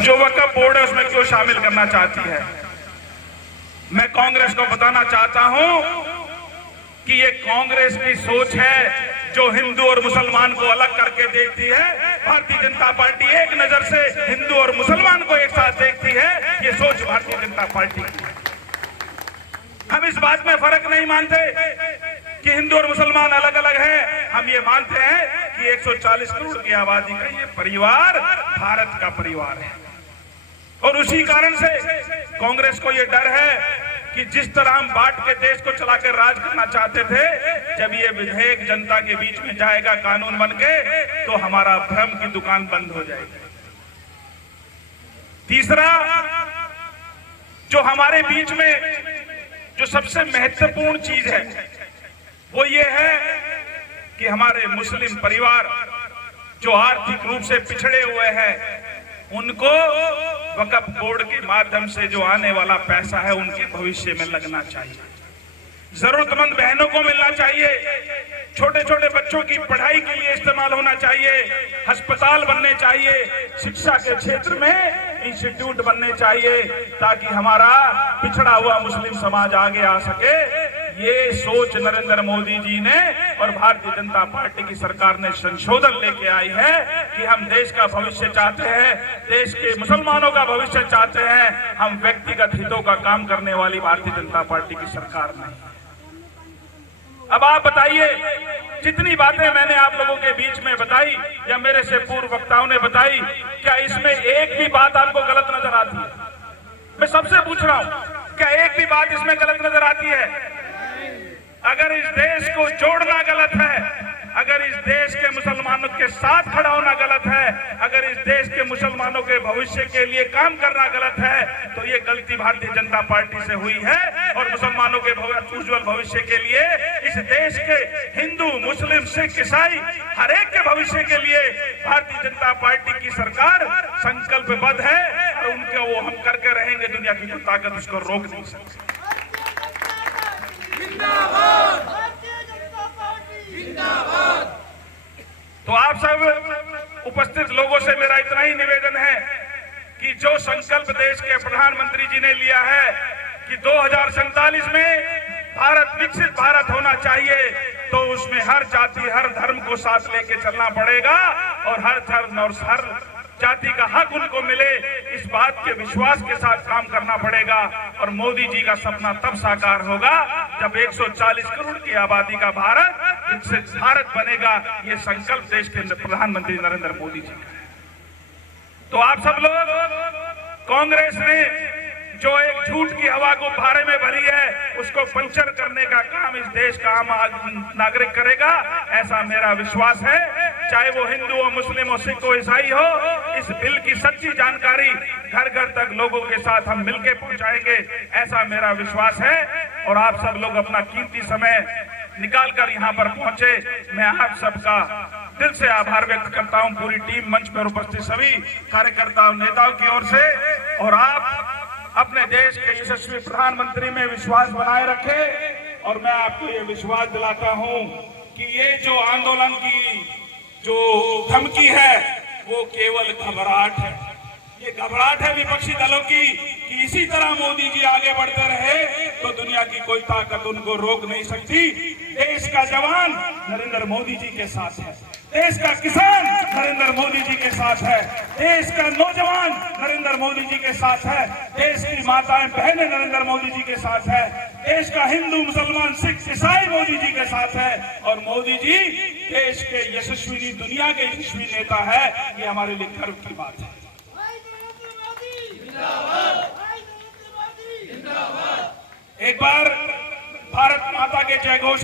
जो वक्फ बोर्ड है उसमें क्यों शामिल करना चाहती है। मैं कांग्रेस को बताना चाहता हूं कि ये कांग्रेस की सोच है जो हिंदू और मुसलमान को अलग करके देखती है। भारतीय जनता पार्टी एक नजर से हिंदू और मुसलमान को एक साथ देखती है। ये सोच भारतीय जनता पार्टी की है। हम इस बात में फर्क नहीं मानते कि हिंदू और मुसलमान अलग अलग हैं। हम ये मानते हैं कि 140 करोड़ की आबादी का ये परिवार भारत का परिवार है। और उसी कारण से कांग्रेस को ये डर है कि जिस तरह हम बांट के देश को चलाकर राज करना चाहते थे, जब ये विधेयक जनता के बीच में जाएगा कानून बनके, तो हमारा भ्रम की दुकान बंद हो जाएगी। तीसरा, जो हमारे बीच में जो सबसे महत्वपूर्ण चीज है वो ये है कि हमारे मुस्लिम परिवार जो आर्थिक रूप से पिछड़े हुए हैं, उनको वक्फ बोर्ड के माध्यम से जो आने वाला पैसा है उनके भविष्य में लगना चाहिए। जरूरतमंद बहनों को मिलना चाहिए। छोटे छोटे बच्चों की पढ़ाई के लिए इस्तेमाल होना चाहिए। अस्पताल बनने चाहिए। शिक्षा के क्षेत्र में इंस्टीट्यूट बनने चाहिए ताकि हमारा पिछड़ा हुआ मुस्लिम समाज आगे आ सके। ये सोच नरेंद्र मोदी जी ने और भारतीय जनता पार्टी की सरकार ने संशोधन लेके आई है कि हम देश का भविष्य चाहते हैं, देश के मुसलमानों का भविष्य चाहते हैं। हम व्यक्तिगत हितों का काम करने वाली भारतीय जनता पार्टी की सरकार नहीं। अब आप बताइए, जितनी बातें मैंने आप लोगों के बीच में बताई या मेरे से पूर्व वक्ताओं ने बताई, क्या इसमें एक भी बात आपको गलत नजर आती है? मैं सबसे पूछ रहा हूं, क्या एक भी बात इसमें गलत नजर आती है? अगर इस देश को जोड़ना गलत है, अगर इस देश के मुसलमानों के साथ खड़ा होना गलत है, अगर इस देश के मुसलमानों के भविष्य के लिए काम करना गलत है, तो ये गलती भारतीय जनता पार्टी से हुई है। और मुसलमानों के उज्जवल भविष्य के लिए, इस देश के हिंदू, मुस्लिम, सिख, ईसाई हर एक के भविष्य के लिए भारतीय जनता पार्टी की सरकार संकल्पबद्ध है और उनके वो हम करके रहेंगे। दुनिया की कोई ताकत उसको रोक नहीं सकती। तो आप सब उपस्थित लोगों से मेरा इतना ही निवेदन है कि जो संकल्प देश के प्रधानमंत्री जी ने लिया है कि 2047 में भारत विकसित भारत होना चाहिए, तो उसमें हर जाति, हर धर्म को साथ लेके चलना पड़ेगा और हर धर्म और हर जाति का हक उनको मिले, इस बात के विश्वास के साथ काम करना पड़ेगा। और मोदी जी का सपना तब साकार होगा जब 140 करोड़ की आबादी का भारत विकसित भारत बनेगा। ये संकल्प देश के प्रधानमंत्री नरेंद्र मोदी जी का है। तो आप सब लोग, कांग्रेस ने जो एक झूठ की हवा को भारे में भरी है, उसको पंचर करने का काम इस देश का आम नागरिक करेगा, ऐसा मेरा विश्वास है। चाहे वो हिंदू हो, मुस्लिम हो, सिख हो, ईसाई हो, इस बिल की सच्ची जानकारी घर घर तक लोगों के साथ हम मिलकर पहुंचाएंगे, ऐसा मेरा विश्वास है। और आप सब लोग अपना कीमती समय निकालकर यहाँ पर पहुंचे, मैं आप सबका दिल से आभार व्यक्त करता हूँ। पूरी टीम, मंच पर उपस्थित सभी कार्यकर्ताओं, नेताओं की ओर से। और आप अपने देश के यशस्वी प्रधानमंत्री में विश्वास बनाए रखें। और मैं आपको ये विश्वास दिलाता हूं कि ये जो आंदोलन की जो धमकी है वो केवल घबराहट है। ये घबराहट है विपक्षी दलों की कि इसी तरह मोदी जी आगे बढ़ते रहे तो दुनिया की कोई ताकत उनको रोक नहीं सकती। देश का जवान नरेंद्र मोदी जी के साथ है, देश का किसान नरेंद्र मोदी जी के साथ है, देश का नौजवान नरेंद्र मोदी जी के साथ है, देश की माताएं बहनें नरेंद्र मोदी जी के साथ है, देश का हिंदू, मुसलमान, सिख, ईसाई मोदी जी के साथ है। और मोदी जी देश के यशस्वी, दुनिया के यशस्वी नेता है। ये हमारे लिए गर्व की बात है। एक बार भारत माता के जय घोष